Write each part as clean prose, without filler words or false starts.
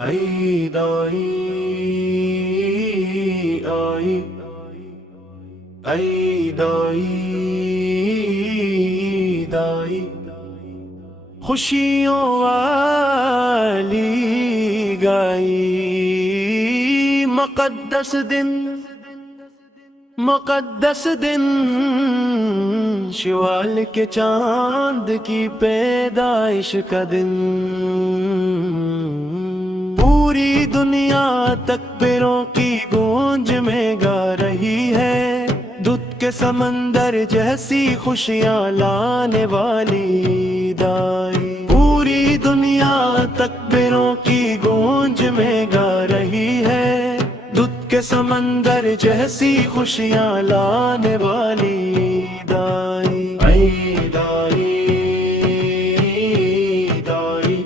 عید آئی آئی عید عید آئی خوشیوں والی گائی مقدس دن مقدس دن شوال کے چاند کی پیدائش کا دن پوری دنیا تکبیروں کی گونج میں گا رہی ہے دودھ کے سمندر جیسی خوشیاں لانے والی عید آئی پوری دنیا تکبیروں کی گونج میں گا رہی ہے دودھ کے سمندر جیسی خوشیاں لانے والی عید آئی عید آئی عید آئی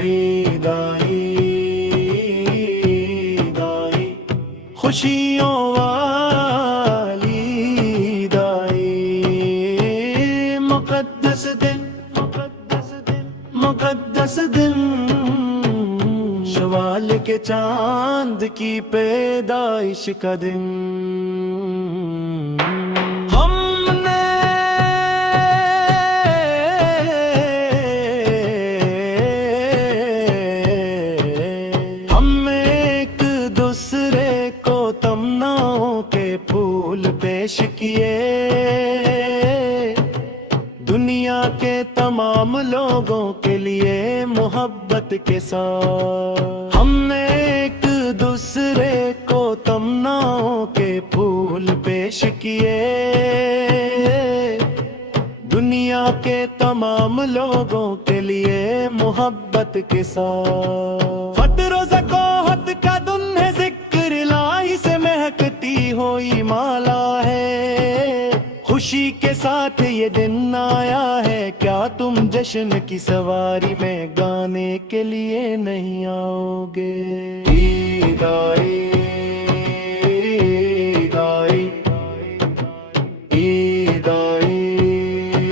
عید آئی خوشیوں والی عید آئی مقدس دن مقدس دن شوال کے چاند کی پیدائش کا دن ہم ایک دوسرے کو تمناؤں کے پھول پیش کیے دنیا کے تمام لوگوں کے لیے محبت کے ساتھ ہم نے ایک دوسرے کو تمناؤں کے پھول پیش کیے دنیا کے تمام لوگوں کے لیے محبت کے ساتھ فطر و ذکاوت کا دن ہے ذکر الہی سے مہکتی ہوئی مالا ہے خوشی کے ساتھ یہ دن آیا ہے کیا تم جشن کی سواری میں گانے کے لیے نہیں آؤ گے عید آئی عید آئی عید آئی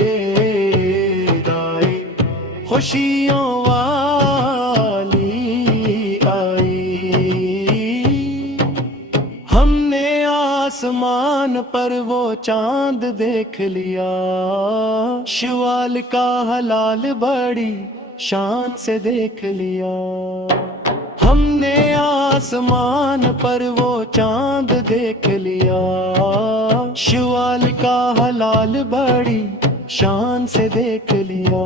عید آئی خوشیوں والی آئی ہم نے آسمان پر وہ چاند دیکھ لیا شوال کا ہلال بڑی شان سے دیکھ لیا ہم نے آسمان پر وہ چاند دیکھ لیا شوال کا ہلال بڑی شان سے دیکھ لیا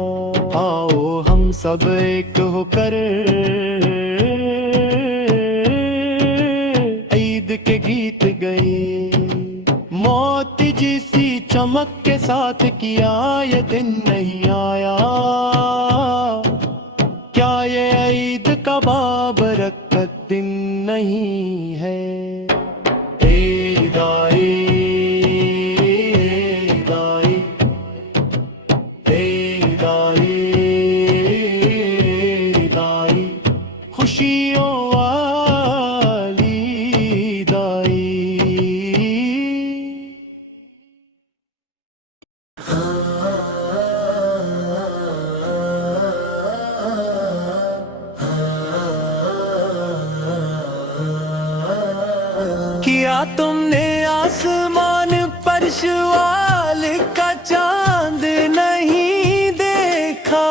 آؤ ہم سب ایک ہو کر عید کے گیت گئے موت جیسی چمک کے ساتھ کیا یہ دن نہیں آیا کیا یہ عید کا بابرکت دن نہیں ہے عید آئی عید آئی عید آئی عید آئی خوشیوں والی عید آئی کیا تم نے آسمان پر شوال کا چاند نہیں دیکھا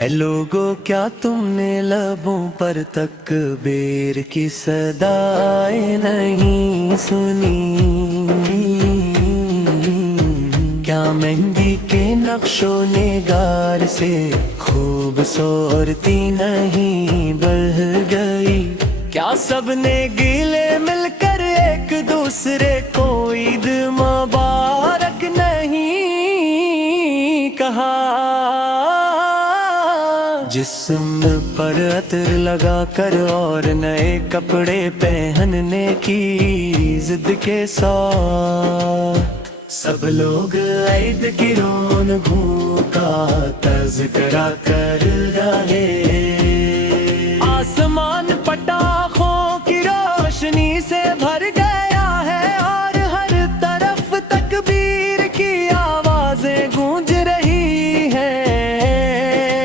اے لوگو کیا تم نے لبوں پر تکبیر کی صدائیں نہیں سنی کیا مہندی کے نقش و نگار سے خوبصورتی نہیں بڑھ گئی کیا سب نے گلے مل کر ایک دوسرے کو عید مبارک نہیں کہا جسم پر عطر لگا کر اور نئے کپڑے پہننے کی ضد کے ساتھ سب لوگ عید کی رونقوں کا تذکرہ کر رہے آسمان پٹاخوں کی روشنی سے بھر گیا ہے اور ہر طرف تکبیر کی آوازیں گونج رہی ہیں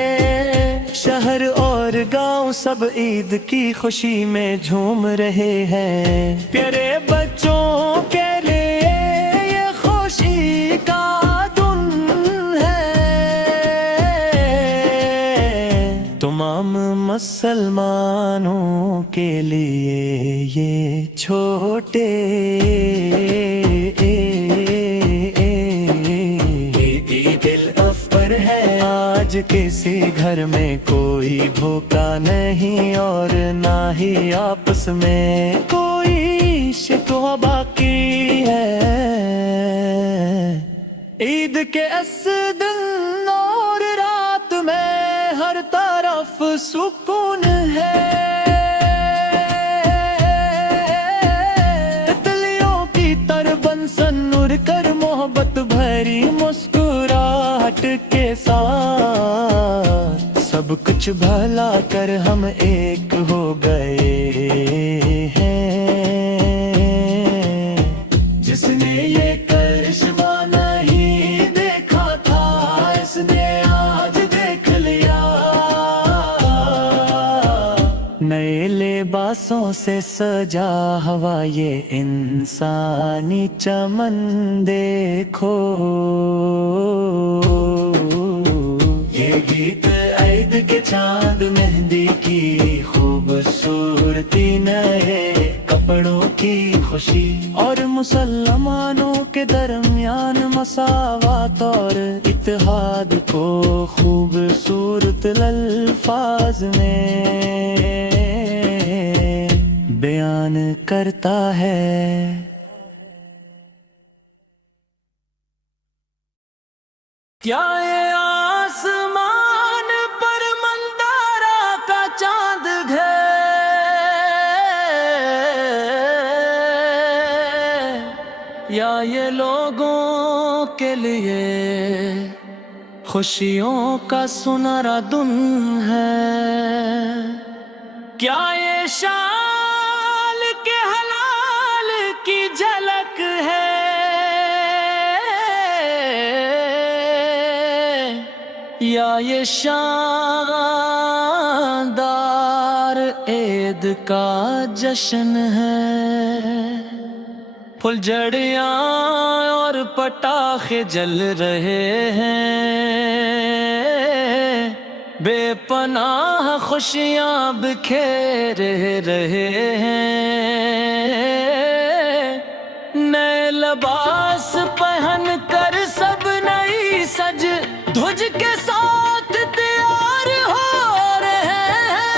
سب عید کی خوشی میں جھوم رہے ہیں، پیارے بچوں کے لیے یہ خوشی کا دن ہے، تمام مسلمانوں کے لیے یہ چھوٹے عید الاکبر ہے۔ آج کسی گھر میں کوئی بھوکا نہیں اور نہ ہی آپس میں کوئی شکوہ باقی ہے۔ عید کے اس دن اور رات میں ہر طرف سکون ہے، تلیوں کی طرح سنور کر محبت بھری مسکراہٹ کے ساتھ سب کچھ بھلا کر ہم ایک ہو گئے ہیں۔ جس نے یہ کرشمہ نہیں دیکھا تھا اس نے آج دیکھ لیا، نئے لباسوں سے سجا ہوا یہ انسانی چمن دیکھو، یہ گیت عید کے چاند مہندی کی خوبصورتی، نئے کپڑوں کی خوشی اور مسلمانوں کے درمیان مساوات اور اتحاد کو خوبصورت الفاظ میں بیان کرتا ہے۔ کیا یہ آسمان پر مندارہ کا چاند ہے، یا یہ لوگوں کے لیے خوشیوں کا سنہرا دن ہے؟ کیا یہ شال کے حلال کی جھلک ہے، یا یہ شاندار عید کا جشن ہے؟ پھلجھڑیاں اور پٹاخے جل رہے ہیں، بے پناہ خوشیاں بکھیر رہے ہیں، نئے لباس پہن کر سب نئی سج دھج کے ساتھ تیار ہو رہے ہیں،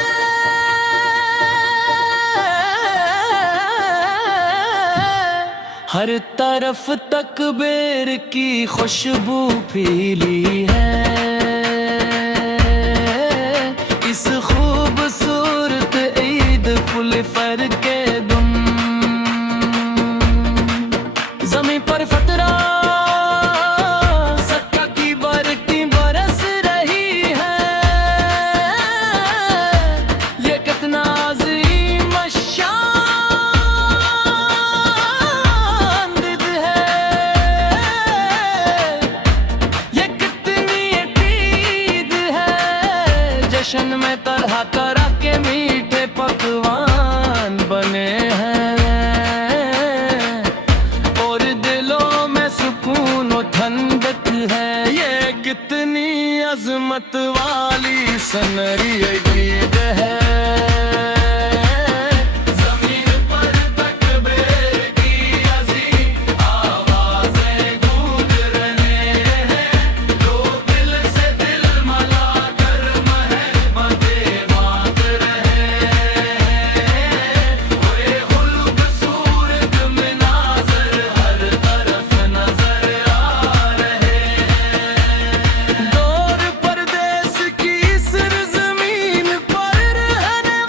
ہر طرف تکبیر کی خوشبو پھیلی ہے، اس خوبصورت عید الفطر کے دن زمین پر فطرہ صدقہ کی برکتیں برس رہی ہے، یہ کتنا عظیم الشان دن ہے، یہ کتنی عید ہے، جشن میں طرح طرح کے میٹھے پکوان بنے ہیں، اور دلوں میں سکون و ٹھنڈک ہے، یہ کتنی عظمت والی سنہری عید ہے۔ زمین پر تکبیر کی عظیم آوازیں گونج رہے ہیں، لوگ دل سے دل ملا کر مہربانیں مانگ رہے ہیں، وہ خوبصورت مناظر ہر طرف نظر آ رہے ہیں، دور پردیس کی سرزمین پر رہنے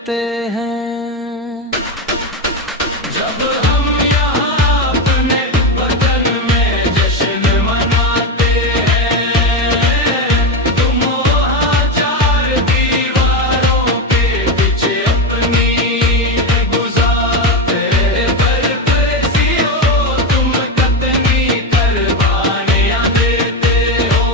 دیتے ہیں۔ جب ہم یہاں اپنے وطن میں جشن مناتے ہیں، تم وہاں چار دیواروں کے پیچھے اپنی گزارتے، پر کیسی ہو تم کتنی قربانیاں دیتے ہو،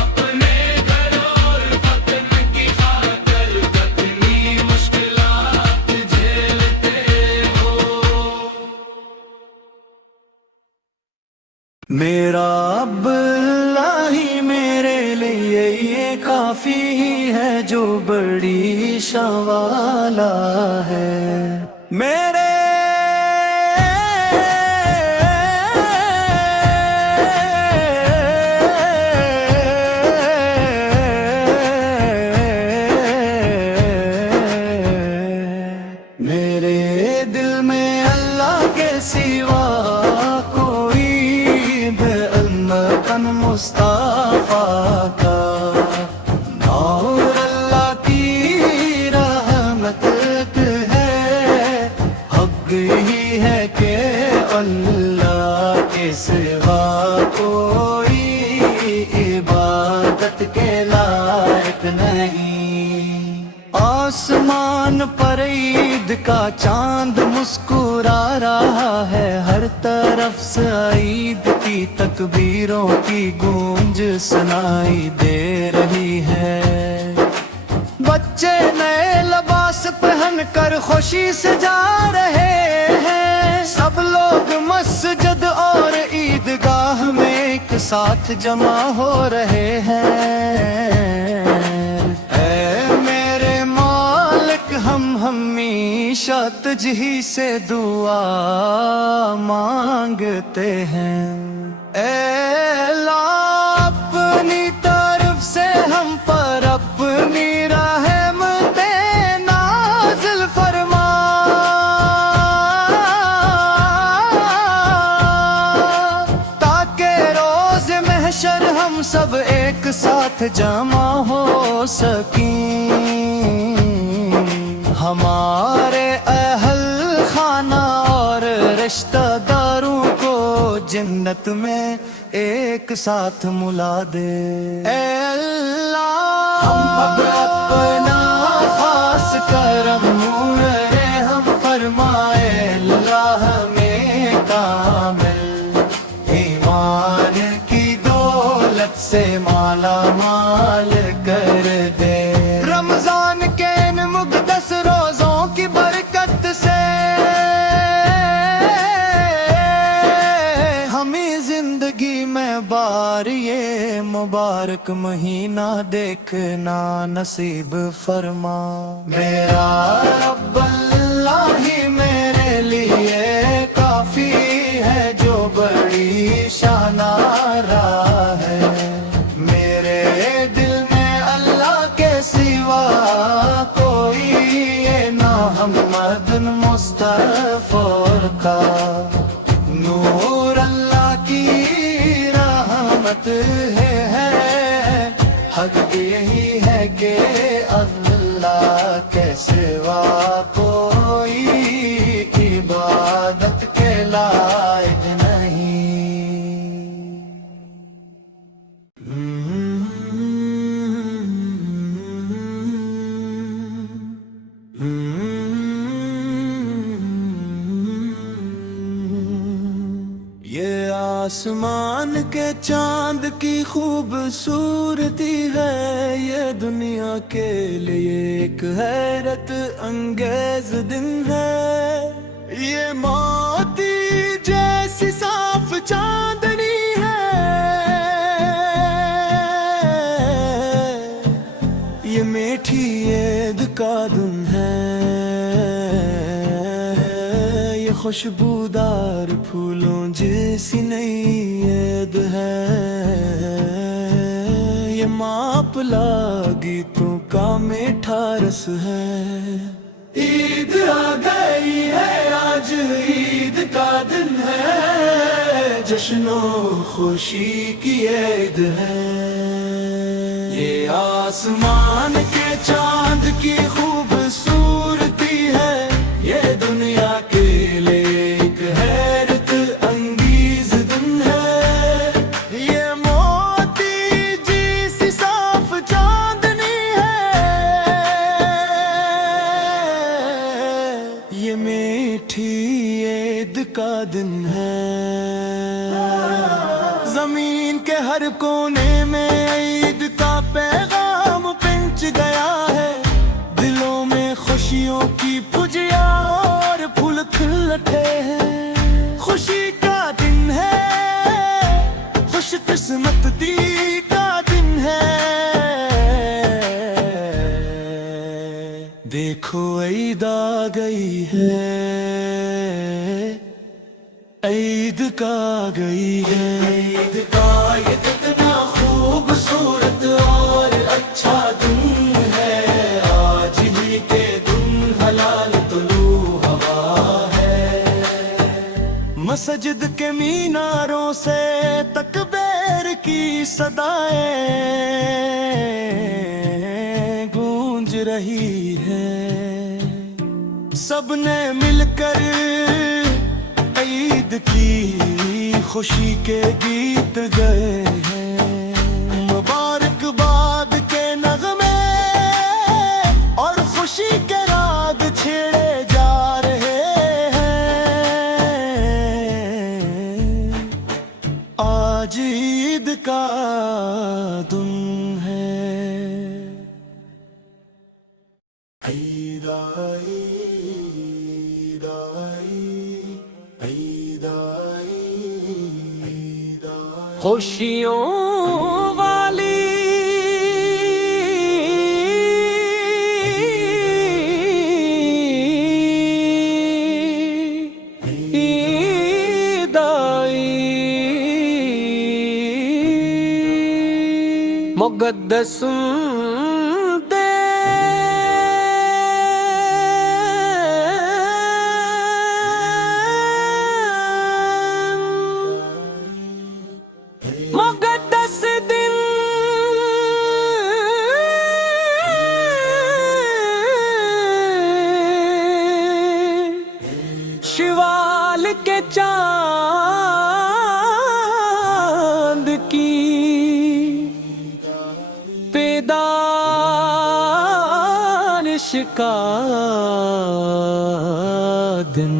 اپنے گھر اور وطن کی خاطر کتنی مشکلات جھیلتے ہو۔ میرا اب اللہ ہی میرے لیے یہ کافی ہی ہے، جو بڑی شان والا ہے۔ میرے میرے دل میں اللہ کے سوا کوئی بے علمتن مصطفیٰ کا نور اللہ کی رحمت ہے، حق ہی ہے کہ اللہ کے سوا کوئی عبادت کے لائق نہیں۔ آسمان پر عید کا چاند مسکرا رہا ہے، ہر طرف سے عید کی تکبیروں کی گونج سنائی دے رہی ہے۔ بچے نئے لباس پہن کر خوشی سے جا رہے ہیں، سب لوگ مسجد اور عیدگاہ میں ایک ساتھ جمع ہو رہے ہیں۔ اے میرے مالک، ہم ہمیشہ تجھ ہی سے دعا مانگتے ہیں۔ اے اللہ، اپنی طرف سے ہم پر اپنی رحمتیں نازل فرما، تاکہ روز محشر ہم سب ایک ساتھ جمع ہو سکیں۔ ہمارے اہل خانہ اور رشتہ داروں کو جنت میں ایک ساتھ ملا دے۔ اے اللہ، ہم اب اپنا خاص کرم رحم فرمائے، اللہ میں کامل ایمان کی دولت سے مالا مال کر دے۔ رمضان کے ان مقدس روزوں کی برکت سے ہمیں زندگی میں بار یہ مبارک مہینہ دیکھنا نصیب فرما۔ میرا رب اللہ ہی میرے لیے کافی ہے، جو بڑی شانارہ ہے۔ میرے دل میں اللہ کے سوا کوئی یہ نہ محمد مصطفیٰ کا نور اللہ کی رحمت ہے، حق یہی ہے کہ اللہ کے سوا کوئی عبادت کے لائق نہیں۔ یہ آسمان کے چاند کی خوبصورتی ہے، یہ دنیا کے لیے ایک حیرت انگیز دن ہے۔ یہ موتی جیسی صاف چاندنی ہے، یہ میٹھی عید کا دن ہے، یہ خوشبودار پھولوں جیسی نئی عید ہے، یہ ماپلا گیتوں کا میٹھا رس ہے۔ عید آ گئی ہے، آج عید کا دن ہے، جشن و خوشی کی عید ہے۔ یہ آسمان کے چاند کی دن ہے زمین کے ہر کونے میں عید کا پیغام پہنچ گیا ہے دلوں میں خوشیوں کی پھجیاں اور پھول کھل اٹھے ہیں خوشی کا دن ہے خوش قسمتی کا دن ہے دیکھو عید آ گئی ہے عید کا آ گئی ہے عید کا یہ کتنا خوبصورت اور اچھا دن ہے آج ہی کے دن حلال طلوع ہوا ہے مسجد کے میناروں سے تکبیر کی صدائیں گونج رہی ہے سب نے مل کر عید کی خوشی کے گیت گئے ہیں مبارکباد کے نغمے اور خوشی کے راگ چھیڑے جا رہے ہیں آج عید کا دن ہے عید آئی عید آئی عید آئی عید آئی خوشیوں والی عید آئی مقدس مقدس دن شوال کے چاند کی پیدائش کا دن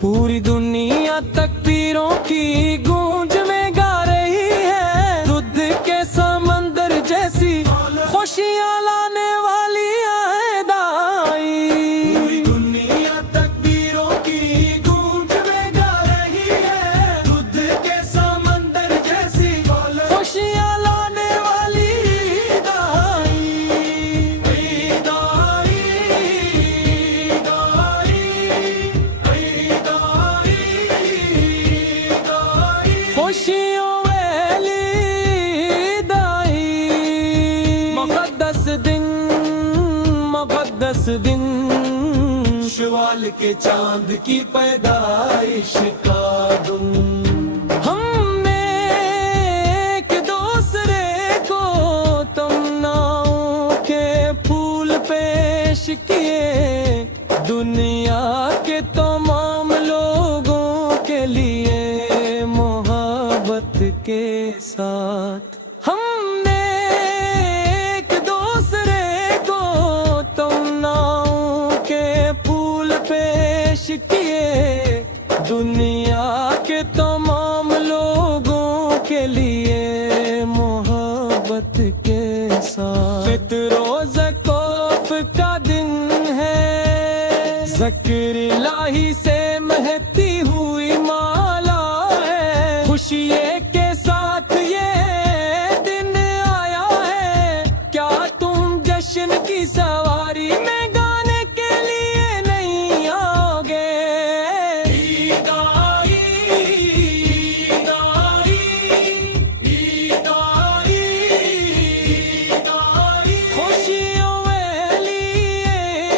پوری دنیا تکبیروں کی گونج میں گا رہی ہے دودھ کے سمندر جیسی خوشیاں لانے والی عید آئی پوری دنیا تکبیروں کی گونج میں گا رہی ہے دودھ کے سمندر جیسی خوشیاں لانے والی عید آئی عید آئی عید آئی عید آئی عید آئی خوشیوں والی عید آئی مقدس دن مقدس دن شوال کے چاند کی پیدائش کا دن ہم نے ایک دوسرے کو تمناؤں کے پھول پیش کیے دنیا کے تمام لوگوں کے لیے محبت کے ساتھ ہم نے ایک دوسرے کو تمناؤں کے پھول پیش کیے دنیا کے تمام لوگوں کے لیے محبت کے ساتھ فطر و زکوف کا دن ہے ذکر الہی سے مہتی ہوئی مالا ہے خوشی کے ساتھ یہ دن آیا ہے کیا تم جشن کی سواری میں گانے کے لیے نہیں آؤ گے عید آئی عید آئی عید آئی عید آئی خوشیوں والی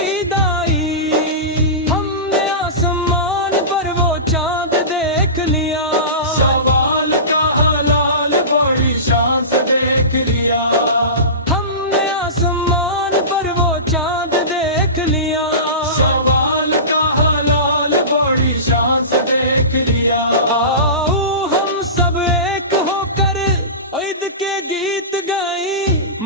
عید آئی ہم نے آسمان پر وہ چاند دیکھ لیا شوال کا حلال بڑی شان سے دیکھ لیا ہم نے آسمان پر وہ چاند دیکھ لیا شوال کا حلال بڑی شان سے دیکھ لیا آؤ ہم سب ایک ہو کر عید کے گیت گائیں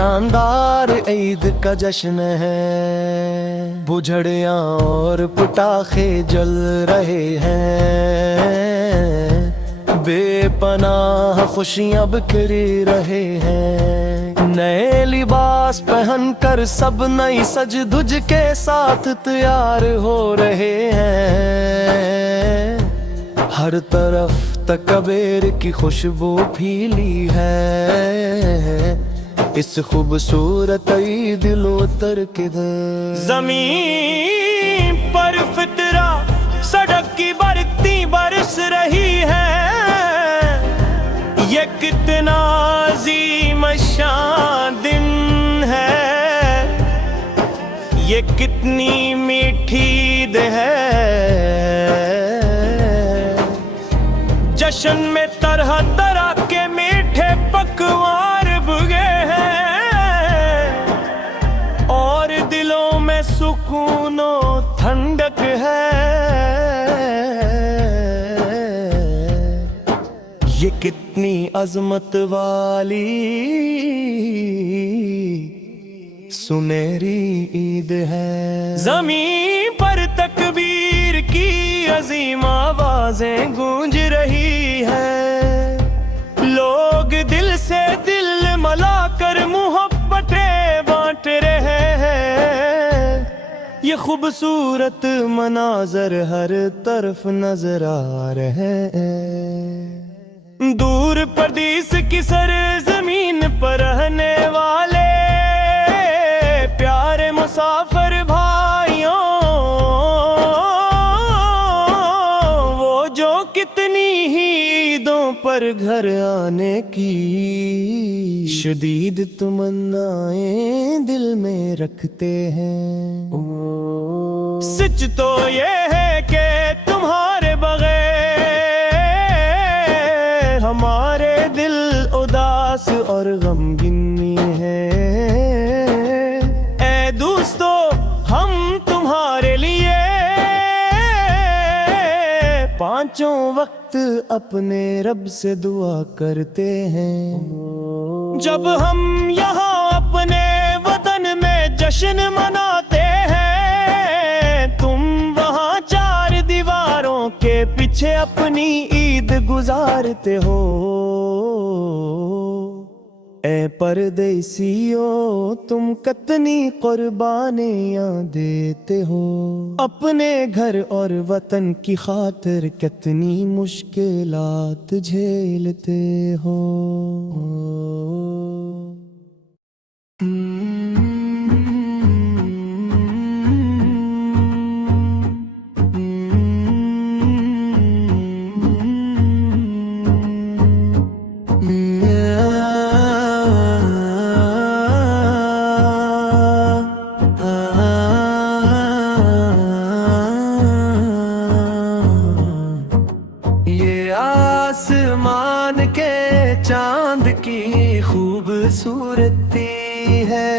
شاندار عید کا جشن ہے، بجھڑیاں اور پٹاخے جل رہے ہیں، بے پناہ خوشیاں بکھر رہے ہیں، نئے لباس پہن کر سب نئی سج دھج کے ساتھ تیار ہو رہے ہیں، ہر طرف تکبیر کی خوشبو پھیلی ہے، اس خوبصورت عید لوتر کدھر زمین پر فطرہ سڑک کی برقی برس رہی ہے، یہ کتنا عظیم شان دن ہے، یہ کتنی میٹھی عید ہے، جشن میں طرح طرح کے میٹھے پکوان بھگے ہیں، اور دلوں میں سکون و ٹھنڈک ہے، یہ کتنی عظمت والی سنہری عید ہے، زمین پر تکبیر کی عظیم آوازیں گونج رہی ہے، لوگ دل سے دل ملا کر محبتیں بانٹ رہے ہیں، یہ خوبصورت مناظر ہر طرف نظر آ رہے ہیں، دور پردیس کی سرزمین پر رہنے والے پیارے مسافر بھائیوں، وہ جو کتنی ہی عیدوں پر گھر آنے کی شدید تمنائیں دل میں رکھتے ہیں، سچ تو یہ ہے کہ تمہارے بغیر ہمارے دل اداس اور غمگین ہے، اے دوستو ہم تمہارے لیے پانچوں وقت اپنے رب سے دعا کرتے ہیں، جب ہم یہاں اپنے وطن میں جشن مناتے ہیں، تم وہاں چار دیواروں کے پیچھے اپنی عید گزارتے ہو، اے پردیسیو تم کتنی قربانیاں دیتے ہو، اپنے گھر اور وطن کی خاطر کتنی مشکلات جھیلتے ہو۔ آسمان کے چاند کی خوبصورتی ہے،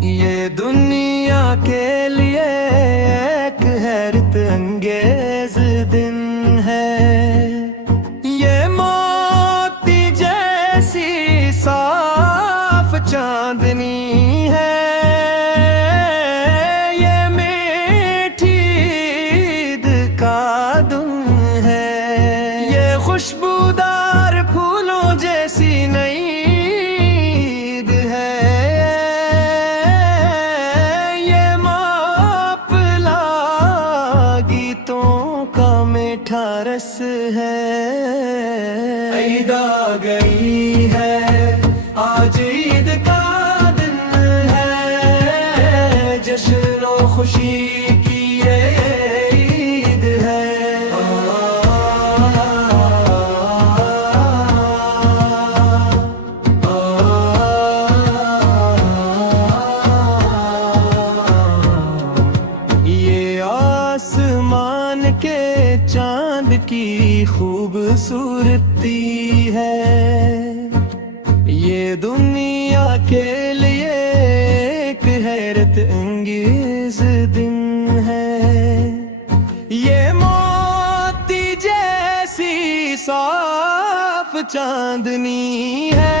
یہ دنیا کے لیے ایک حیرت انگیز دن ہے، یہ موتی جیسی صاف چاندنی ہے، یہ میٹھی عید کا دن ہے، خوشبودار پھولوں جیسی نئی عید ہے، یہ ماپلا گیتوں کا میٹھا رس ہے، عید آ گئی ہے آج عید کا دن ہے، جشن و خوشی کی عید ہے، آسمان کے چاند کی خوبصورتی ہے، یہ دنیا کے لیے ایک حیرت انگیز دن ہے، یہ موتی جیسی صاف چاندنی ہے،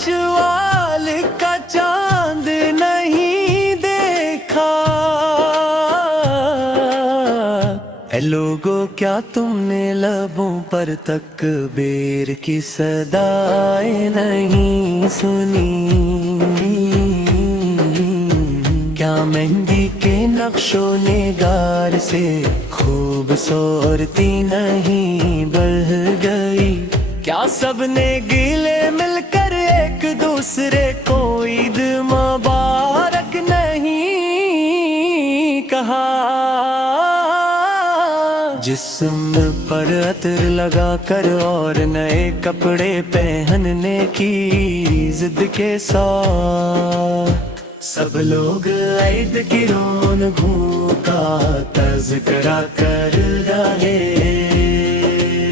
شوال کا چاند نہیں دیکھا۔ اے لوگو کیا تم نے لبوں پر تکبیر کی صدائیں نہیں سنی؟ کیا مہندی کے نقش و نگار سے خوبصورتی نہیں بڑھ گئی؟ کیا سب نے گلے مل کر ایک دوسرے کو عید مبارک نہیں کہا؟ جسم پر عطر لگا کر اور نئے کپڑے پہننے کی ضد کے ساتھ سب لوگ عید کی رونقوں کا تذکرہ کر رہے۔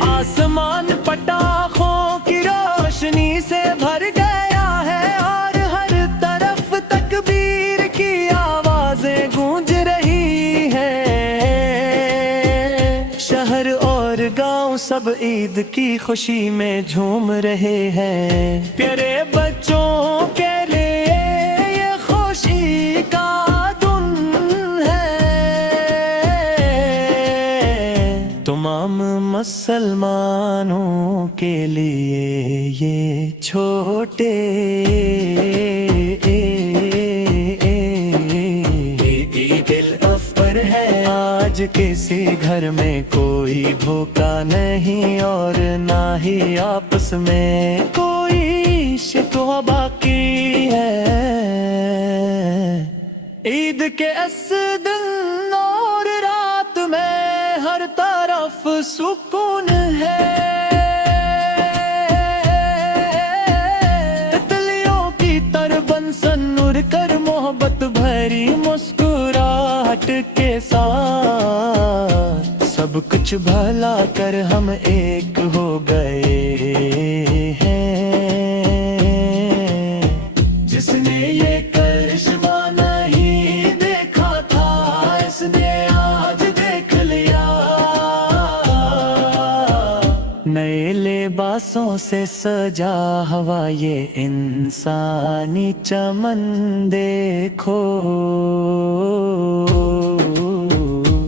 آسمان پٹاخوں کی روشنی سے بھر گیا ہے اور ہر طرف تکبیر کی آوازیں گونج رہی ہیں۔ شہر اور گاؤں سب عید کی خوشی میں جھوم رہے ہیں۔ پیارے بچوں کے لیے یہ خوشی کا دن ہے۔ تمام مسلمانوں کے لیے یہ چھوٹے عید الاکبر ہے۔ آج کسی گھر میں کوئی بھوکا نہیں اور نہ ہی آپس میں کوئی شکوہ باقی ہے۔ عید کے اس دن اور رات میں ہر طرف سکون ہے۔ تتلیوں کی طرح سنور کر محبت بھری مسکراہٹ کے ساتھ سب کچھ بھلا کر ہم ایک ہو گئے ہیں۔ جس نے یہ کرشمہ نہیں دیکھا تھا اس نے آج دیکھ لیا۔ نئے لباسوں سے سجا ہوا یہ انسانی چمن دیکھو۔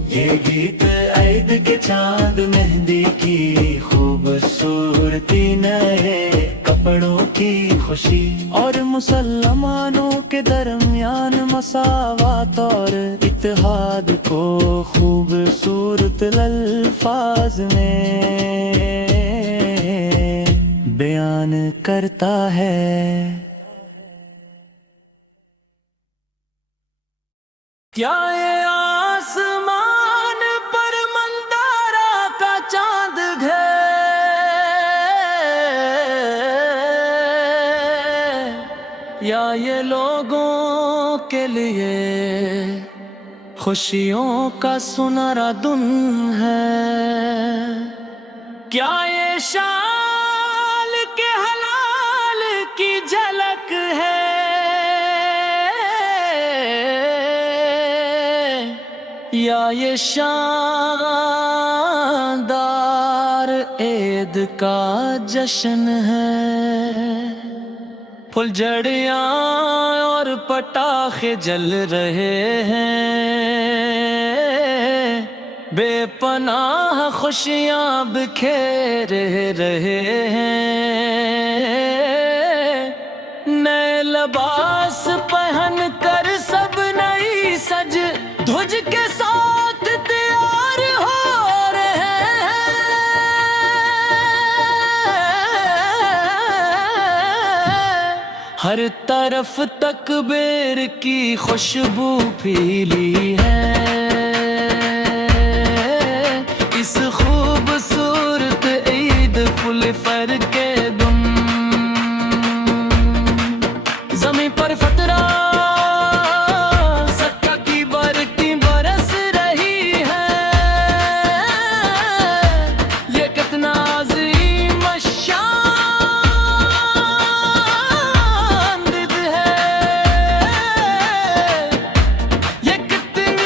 یہ گیت عید کے چاند مہندی کی خوبصورتی، نئے کپڑوں کی خوشی اور مسلمانوں کے درمیان مساوات اور اتحاد کو خوبصورت الفاظ میں بیان کرتا ہے۔ کیا یہ آسمان پر مندارا کا چاند ہے یا یہ لوگوں کے لیے خوشیوں کا سنہرا دن ہے؟ کیا یہ شال کے حلال کی جھلک ہے یا یہ شاندار عید کا جشن ہے؟ پھلجھڑیاں اور پٹاخے جل رہے ہیں، بے پناہ خوشیاں بکھیر رہے ہیں۔ نئے لباس پہن کر سب نئی سج دھج کے ساتھ تیار ہو رہے ہیں۔ ہر طرف تکبیر کی خوشبو پھیلی ہے۔ اس خوبصورت عید پل فر کے دم زمین پر فترہ صدقہ کی برکتیں برس رہی ہے۔ یہ کتنا عظیم شان دن ہے، یہ کتنا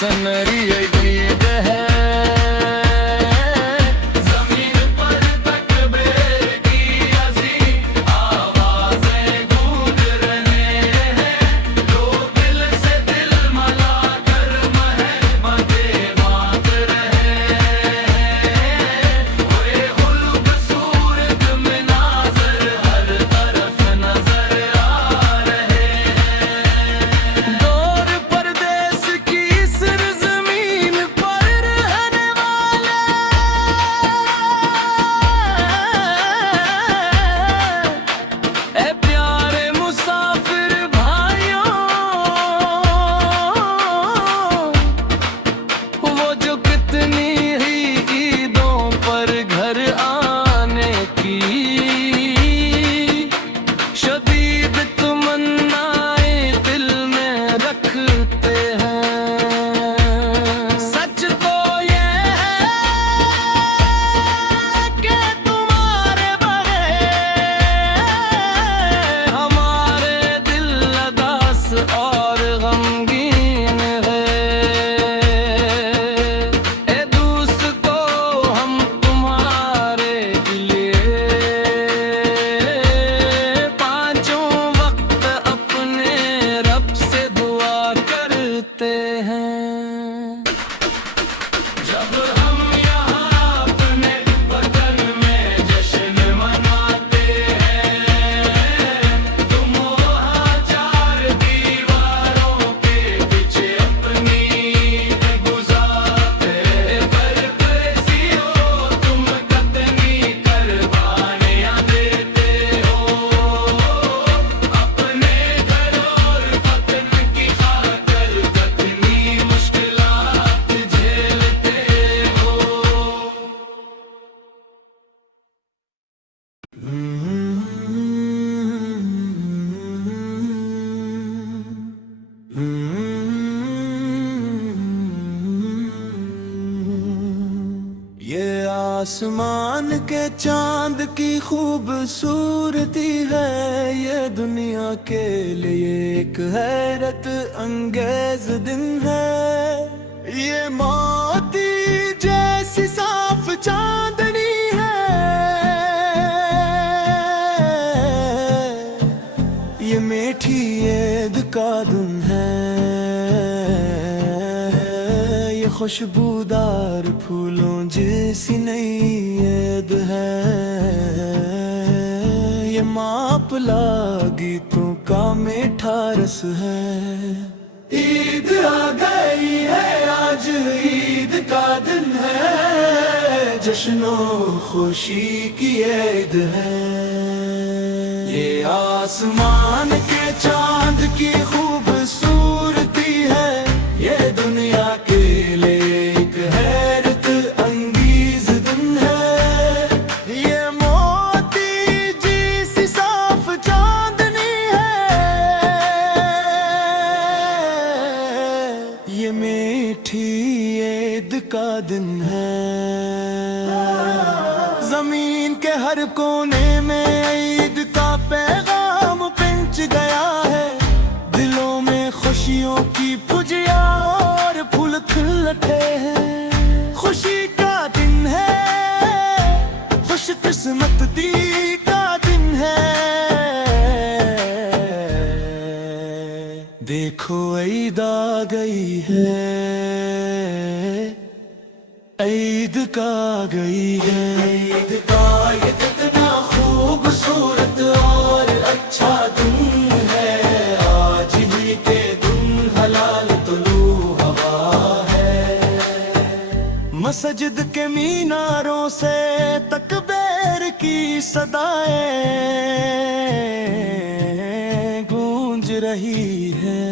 سنری عید ہے زمین پر تکبیر کی عظیم آوازیں گونج رہے ہیں لوگ دل سے دل ملا کر محمد مانگ رہے ہیں وہ خلق صورت میں ناظر ہر طرف نظر آ رہے ہیں دور پردیس کی سرزمین پر رہنے والے اے پیارے مسافر بھائیوں وہ جو کتنی ہی عیدوں پر گھر آنے کی شدید تمنائیں دل میں رکھتے ہیں سچ تو یہ ہے کہ تمہارے بغیر ہمارے دل اداس اور غمگین ہے اے دوستو ہم تمہارے لیے پانچوں وقت اپنے رب سے دعا کرتے ہیں جب ہم یہاں اپنے وطن میں جشن مناتے ہیں تم وہاں چار دیواروں کے پیچھے اپنی گزارتے پرپیسیوں تم کتنی قربانیاں دیتے ہو اپنے گھر اور وطن کی خاطر کتنی مشکلات جھیلتے ہو یہ آسمان کے چاند کی خوبصورتی ہے یہ دنیا کے لیے ایک حیرت انگیز دن ہے یہ موتی جیسی صاف چاندنی ہے یہ میٹھی عید کا دن ہے یہ خوشبودار پھولوں جیسی نئی عید ہے یہ ماپلا گیتوں کا میٹھا رس ہے عید آ گئی ہے آج عید کا دن ہے جشن و خوشی کی عید ہے یہ آسمان کے چاند کی خوبصورتی ہے یہ دنیا کے لیے ایک حیرت انگیز دن ہے یہ موتی جیسی صاف چاندنی ہے یہ میٹھی عید کا دن ہے زمین کے ہر کونے میں عید کا پیغام پہنچ گیا ہے دلوں میں خوشیوں کی پھجیاں اور پھول کھل اٹھے ہیں خوشی کا دن ہے خوش قسمتی کا دن ہے دیکھو عید آ گئی ہے عید کا آ گئی ہے عید کا یہ کتنا خوبصورت اور اچھا دن ہے آج ہی کے دن حلال طلوع ہوا ہے مسجد کے میناروں سے تکبیر کی صدائیں گونج رہی ہے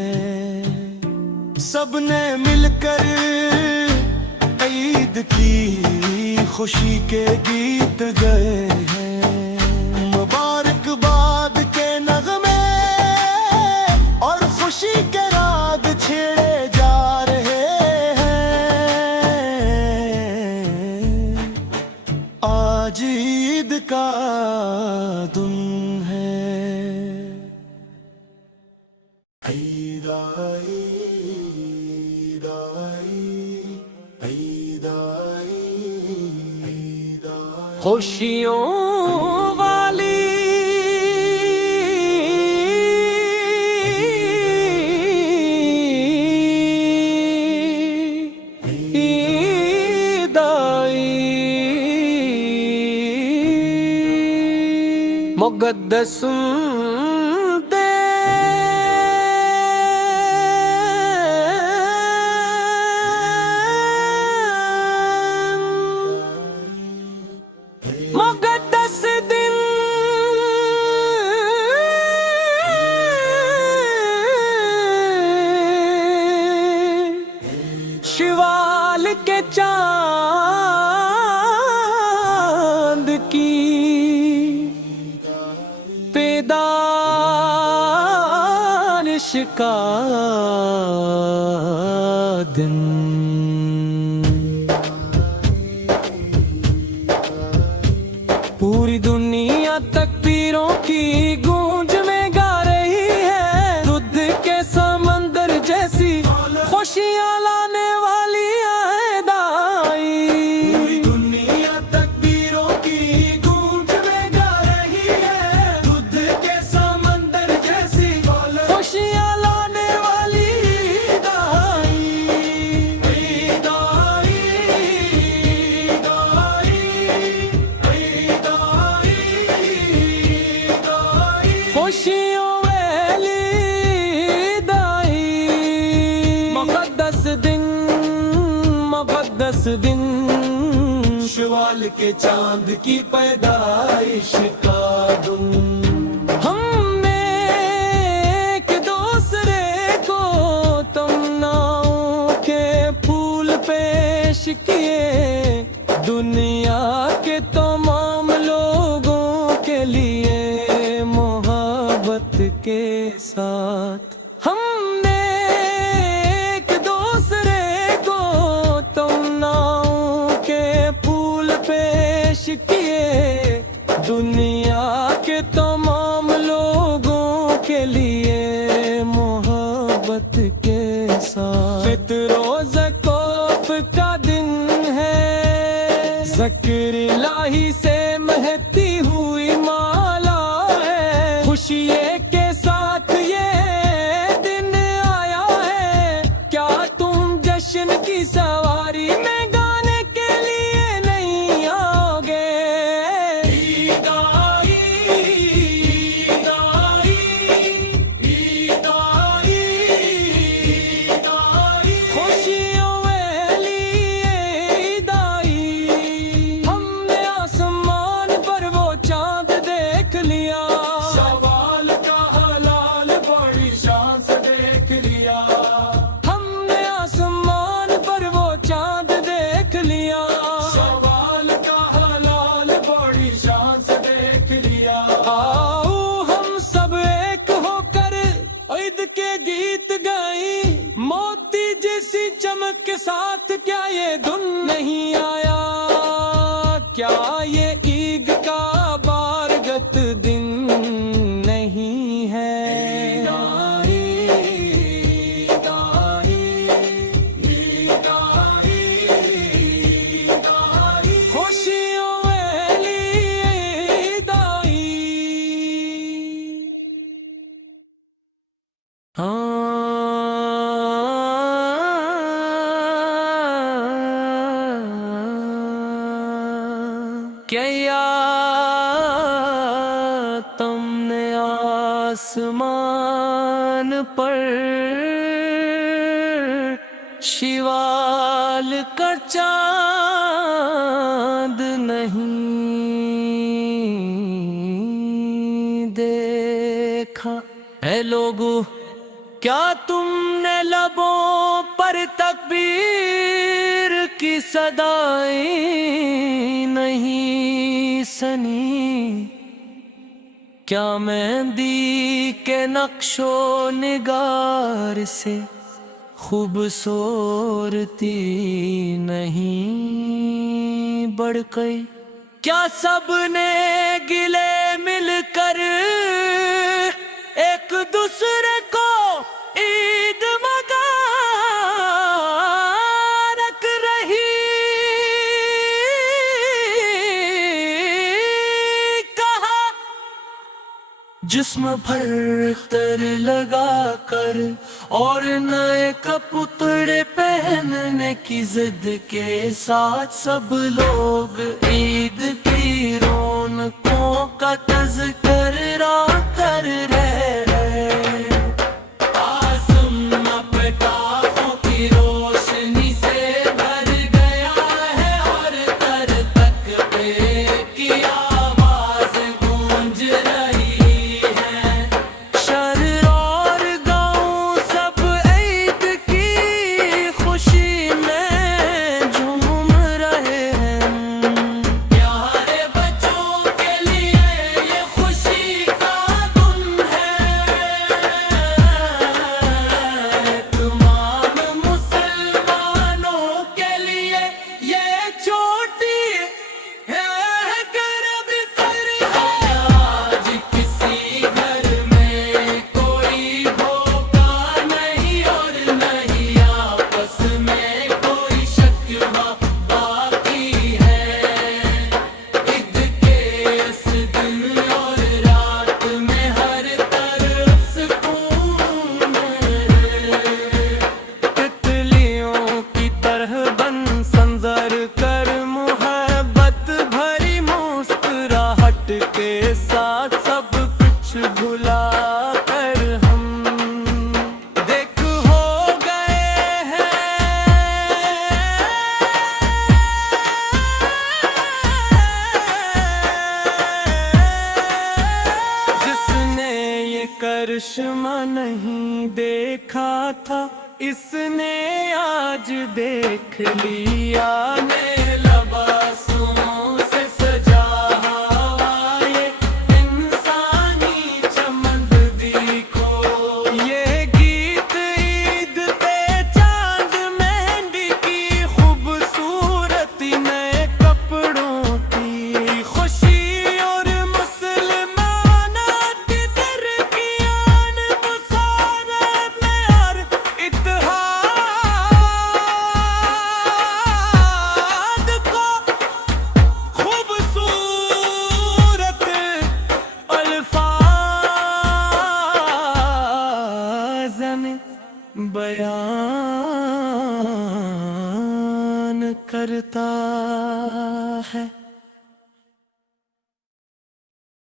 سب نے مل کر عید کی خوشی کے گیت گئے ہیں مبارکباد کے نغمے اور خوشی کے راگ چھیڑے جا رہے ہیں آج عید کا دن ہے عید آئی عید آئی خوشیوں والی عید آئی، مقدس مقدس دن شوال کے چاند کی پیدائش کا دن، پوری دنیا تکبیروں کی گونج میں گا رہی ہے، دودھ کے سمندر جیسی خوشیاں لانے والی عید آئی۔ پوری دنیا تکبیروں کی گونج میں گا رہی ہے، دودھ کے سمندر جیسی خوشیاں لانے والی عید آئی، عید آئی، عید آئی، عید آئی، عید آئی۔ خوشیوں والی عید آئی، مقدس دن، مقدس دن، شوال کے چاند کی پیدائش کا دن، ہم نے ایک دوسرے کو تمناؤں کے پھول پیش کیے، دنیا کے تمام لوگوں کے لیے محبت کے ساتھ ہم نے ایک دوسرے کو تمناؤں کے پھول پیش کیے، دنیا کے تمام لوگوں کے لیے محبت کے ساتھ۔ فطر و زکوف کا دن ہے، ذکر الہی سے مہتی ہوئی مالا ہے، خوشی کے ساتھ یہ دن آیا ہے، کیا تم جشن کی سواری میں گانے کے لیے نہیں آؤ گے؟ عید آئی، عید آئی، عید آئی، عید آئی۔ خوشیوں والی عید آئی، ہم نے آسمان پر وہ چاند دیکھ لیا، شوال کا حلال بڑی شان سے دیکھ لیا، ہم نے آسمان پر وہ چاند دیکھ لیا، شوال کا حلال بڑی شان سے دیکھ لیا۔ آؤ ہم سب ایک ہو کر عید کے گیت گائیں، موتی جیسی چمک کے ساتھ کیا یہ دن نہیں آیا، کیا یہ عید کا بارگت دن نہیں ہے؟ عید آئی، عید آئی، عید آئی، عید آئی۔ خوشیوں والی عید آئی، کیا تم نے آسمان پر شوال کا چاند نہیں دیکھا؟ اے لوگو، کیا تم نے لبوں پر تکبیر کی صدائیں نہیں سنی؟ کیا مہندی کے نقش و نگار سے خوبصورتی نہیں بڑھ گئی؟ کیا سب نے گلے مل کر ایک دوسرے کو عید مبارک رہی جسم بھر تر لگا کر اور نئے کپڑے پہننے کی ضد کے ساتھ سب لوگ عید کی رونقوں کا تذکرہ کر رہے آسمان پٹاخوں کی روشنی سے بھر گیا ہے اور تر تک پہ کی آواز گونج رہی ہے شہر اور گاؤں سب عید کی خوشی میں جھوم رہے ہیں پیارے بچوں کے لیے یہ خوشی کا دن ہے تمام مسلمانوں کے لیے یہ چھوٹی ہے کرب کر آج کسی گھر میں کوئی بھوکا نہیں اور نہیں آپس میں کوئی شکوہ باقی ہے عید کے اس دن اور رات میں ہر طرف سکون ہے تتلیوں کی طرح بن سنظر کر محبت بھری مسکراہٹ کے ساتھ سب کچھ بھلا کر ہم دیکھ ہو گئے ہیں جس نے یہ کرشمہ نہیں دیکھا تھا اس نے آج دیکھ لیا نے لباسوں سے سجا ہوا یہ انسانی چمن دیکھو یہ گیت عید پہ چاند مہندی کی خوبصورتی نئے کپڑوں کی خوشی اور مسلمانات کی ترقیان مسارت میں اور اتحاد کو خوبصورت الفاظ میں بیان کرتا ہے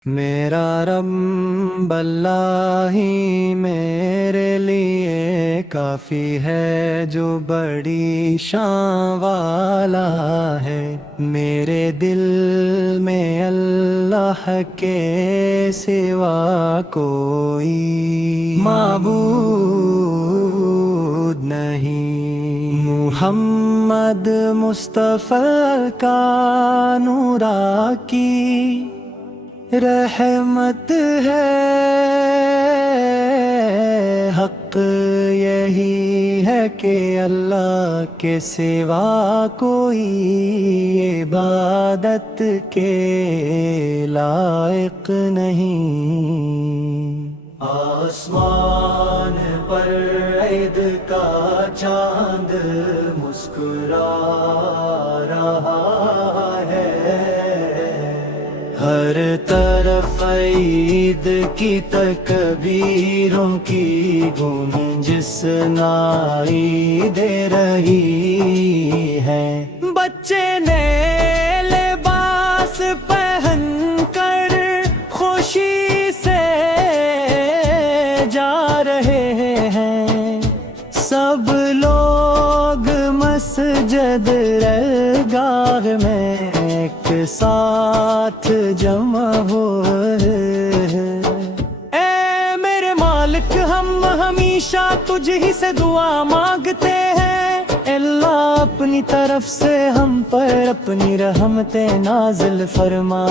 میرا رب اللہ ہی میرے لیے کافی ہے جو بڑی شان والا ہے میرے دل میں اللہ کے سوا کوئی معبود نہیں محمد مصطفیٰ کا نورا کی رحمت ہے حق یہی ہے کہ اللہ کے سوا کوئی عبادت کے لائق نہیں آسمان پر عید کا چاند مسکرا رہا ہے ہر طرف عید کی تکبیروں کی گونج سنائی دے رہی ہے بچے نئے لباس پہن کر خوشی سے جا رہے ہیں سب لوگ مسجد گاہ میں ایک ساتھ جمع ہوئے اے میرے مالک ہم ہمیشہ تجھ ہی سے دعا مانگتے ہیں اللہ اپنی طرف سے ہم پر اپنی رحمتیں نازل فرما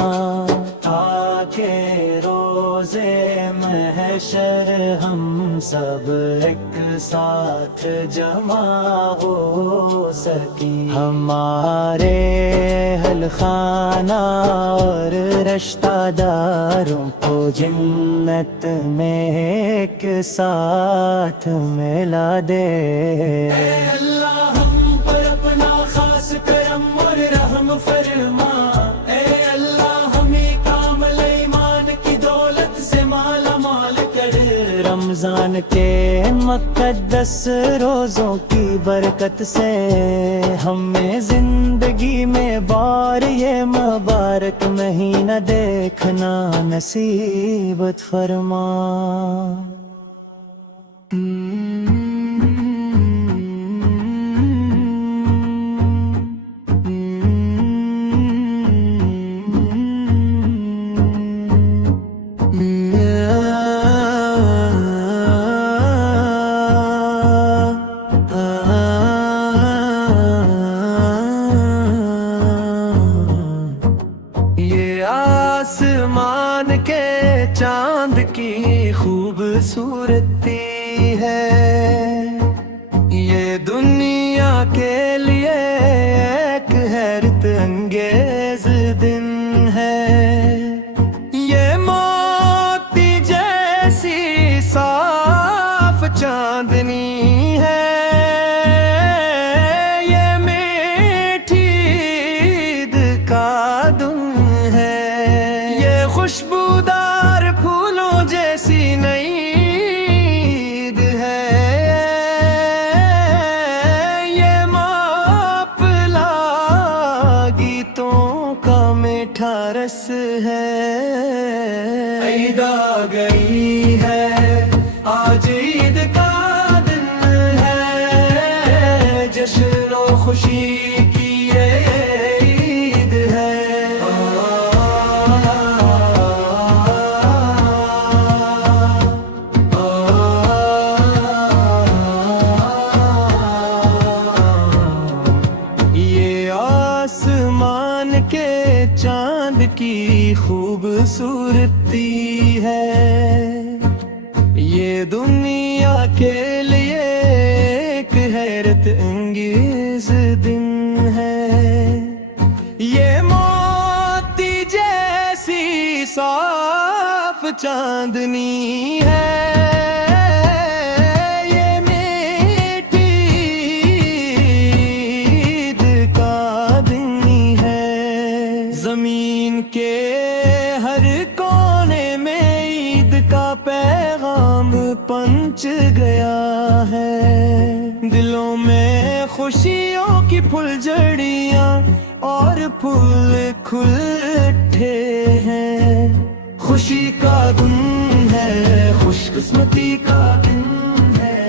تاکہ روزے محشر ہم سب ایک ساتھ جمع ہو سکیں ہمارے اہل خانہ اور رشتہ داروں کو جنت میں ایک ساتھ ملا دے اللہ ہم پر اپنا خاص کرم اور رحم فرما اے اللہ ہمیں کامل ایمان کی دولت سے مال رمضان کے مقدس روزوں کی برکت سے ہمیں زندگی میں بار یہ مبارک مہینہ دیکھنا نصیبت فرما۔ آسمان کے چاند کی خوبصورتی ہے، یہ دنیا کے لیے ایک حیرت انگیز دن ہے، یہ موتی جیسی صاف چاندنی ہے، یہ میٹھی عید کا دن، خوشبودار پھولوں جیسی نئی عید ہے، یہ ماپلا گیتوں کا میٹھا رس ہے۔ عید آ گئی ہے، آج عید کا دن ہے، جشن و خوشی کی عید ہے۔ آسمان کے چاند کی خوبصورتی ہے، یہ دنیا کے لیے ایک حیرت انگیز دن ہے، یہ موتی جیسی صاف چاندنی ہے، زمین کے ہر کونے میں عید کا پیغام پنچ گیا ہے، دلوں میں خوشیوں کی پھلجھڑیاں اور پھول کھل اٹھے ہیں، خوشی کا دن ہے، خوش قسمتی کا دن ہے،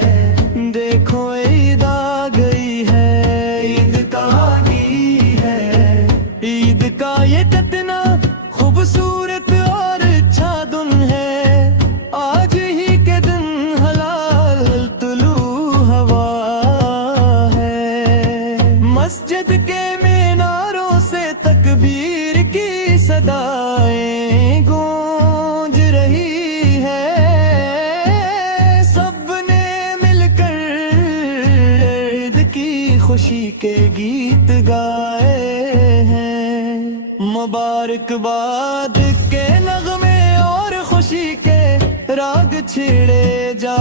دیکھو عید آ گئی ہے، عید کا آگی ہے، عید کا یہ کتنا خوبصورت اور اچھا دن ہے، آج ہی کے دن حلال طلوع ہوا ہے، مسجد کے میناروں سے تکبیر کی صدائیں گونج رہی ہے، سب نے مل کر عید کی خوشی کے گیت گائے ہیں، مبارکباد کے نغمے اور خوشی کے راگ چھڑے جا